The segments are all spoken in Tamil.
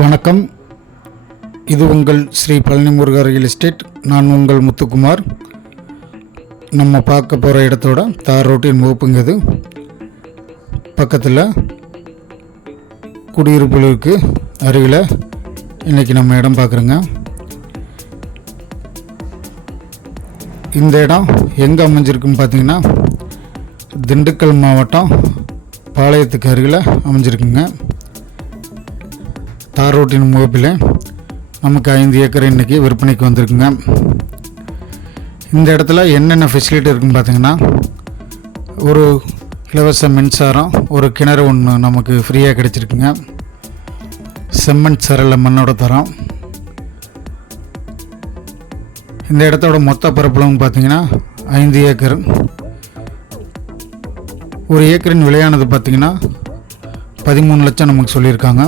வணக்கம். இது உங்கள் ஸ்ரீ பழனி முருகா ரியல் எஸ்டேட். நான் உங்கள் முத்துக்குமார். நம்ம பார்க்க போகிற இடத்தோட தார் ரோட்டின் முகப்புங்கிறது பக்கத்தில் குடியிருப்புகளுக்கு அருகில் இன்றைக்கி நம்ம இடம் பார்க்குறோங்க. இந்த இடம் எங்கே அமைஞ்சிருக்குன்னு பார்த்தீங்கன்னா திண்டுக்கல் மாவட்டம் பாளையத்துக்கு அருகில் அமைஞ்சிருக்குங்க. தார் ரோட்டின் முகப்பில் நமக்கு ஐந்து ஏக்கர் இன்றைக்கி விற்பனைக்கு வந்திருக்குங்க. இந்த இடத்துல என்னென்ன ஃபெசிலிட்டி இருக்குன்னு பார்த்தீங்கன்னா ஒரு இலவச மின்சாரம் ஒரு கிணறு ஒன்று நமக்கு ஃப்ரீயாக கிடச்சிருக்குங்க. செம்மண் சரல மண்ணோட தரம். இந்த இடத்தோட மொத்த பரப்பளவுன்னு பார்த்தீங்கன்னா ஐந்து ஏக்கர். ஒரு ஏக்கரின் விலையானது பார்த்திங்கன்னா பதிமூணு லட்சம் நமக்கு சொல்லியிருக்காங்க.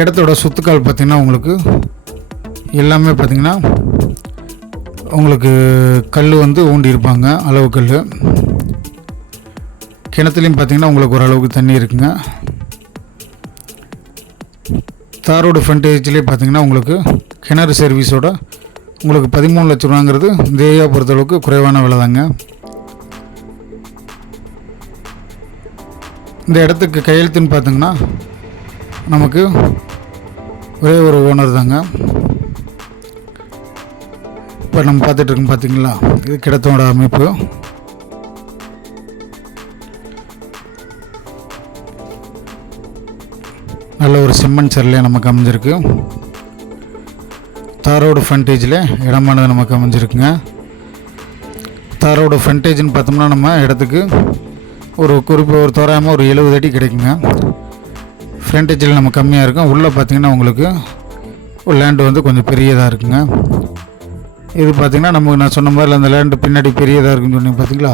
இடத்தோட சொத்துக்கள் பார்த்திங்கன்னா உங்களுக்கு எல்லாமே பார்த்திங்கன்னா உங்களுக்கு கல் வந்து ஊண்டியிருப்பாங்க அளவு கல். கிணத்துலையும் பார்த்திங்கன்னா உங்களுக்கு ஓரளவுக்கு தண்ணி இருக்குங்க. தாரோட ஃப்ரண்டேஜ்லேயே பார்த்தீங்கன்னா உங்களுக்கு கிணறு சர்வீஸோட உங்களுக்கு பதிமூணு லட்ச ரூபாங்கிறது இந்த ஏரியா பொறுத்தளவுக்கு குறைவான விலை தாங்க. இந்த இடத்துக்கு கையெழுத்துன்னு பார்த்தீங்கன்னா நமக்கு ஒரே ஒரு ஓனர் தாங்க. இப்போ நம்ம பார்த்துட்ருக்கோம் பார்த்திங்களா பார்த்தீங்களா இது கிடத்தோட அமைப்பு. நல்ல ஒரு செம்மண் சரிலே நமக்கு அமைஞ்சிருக்கு. தாரோடு ஃப்ரண்டேஜில் இடமானது நமக்கு அமைஞ்சிருக்குங்க. தாரோட ஃப்ரண்டேஜ்னு பார்த்தோம்னா நம்ம இடத்துக்கு ஒரு குறிப்பு ஒரு தோராயமாக ஒரு எழுபது அடி கிடைக்குங்க. ஃப்ரண்டேஜில் நம்ம கம்மியாக இருக்கும். உள்ளே பார்த்தீங்கன்னா உங்களுக்கு ஒரு லேண்டு வந்து கொஞ்சம் பெரியதாக இருக்குங்க. இது பார்த்திங்கன்னா நமக்கு நான் சொன்ன மாதிரி அந்த லேண்டு பின்னாடி பெரியதாக இருக்குன்னு சொன்னீங்க பார்த்தீங்களா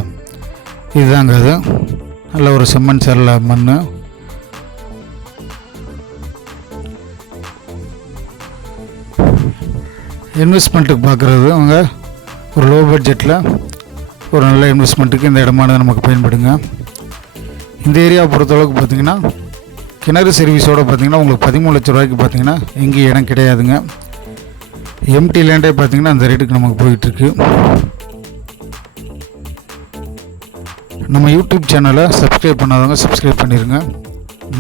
இதுதாங்க அது. நல்ல ஒரு செம்மண் சரல மண் இன்வெஸ்ட்மெண்ட்டுக்கு பார்க்குறது அவங்க ஒரு லோ பட்ஜெட்டில் ஒரு நல்ல இன்வெஸ்ட்மெண்ட்டுக்கு இந்த இடமானது நமக்கு பயன்படுங்க. இந்த ஏரியாவை பொறுத்தளவுக்கு பார்த்திங்கன்னா கிணறு சர்வீஸோடு பார்த்திங்கன்னா உங்களுக்கு பதிமூணு லட்ச ரூபாய்க்கு பார்த்திங்கன்னா எங்கேயும் இடம் கிடையாதுங்க. எம்டி லேண்டே பார்த்திங்கன்னா அந்த ரேட்டுக்கு நமக்கு போயிட்டுருக்கு. நம்ம யூடியூப் சேனலை சப்ஸ்கிரைப் பண்ணாதவங்க சப்ஸ்கிரைப் பண்ணிடுங்க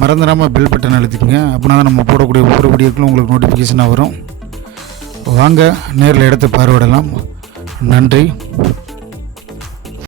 மறந்துடாமல் பெல் பட்டன் அழுத்திக்கங்க. அப்படின்னா தான் நம்ம போடக்கூடிய ஒவ்வொரு வீடியோக்களும் உங்களுக்கு நோட்டிஃபிகேஷனாக வரும். வாங்க நேரில் இடத்தை பார்வையிடலாம். நன்றி.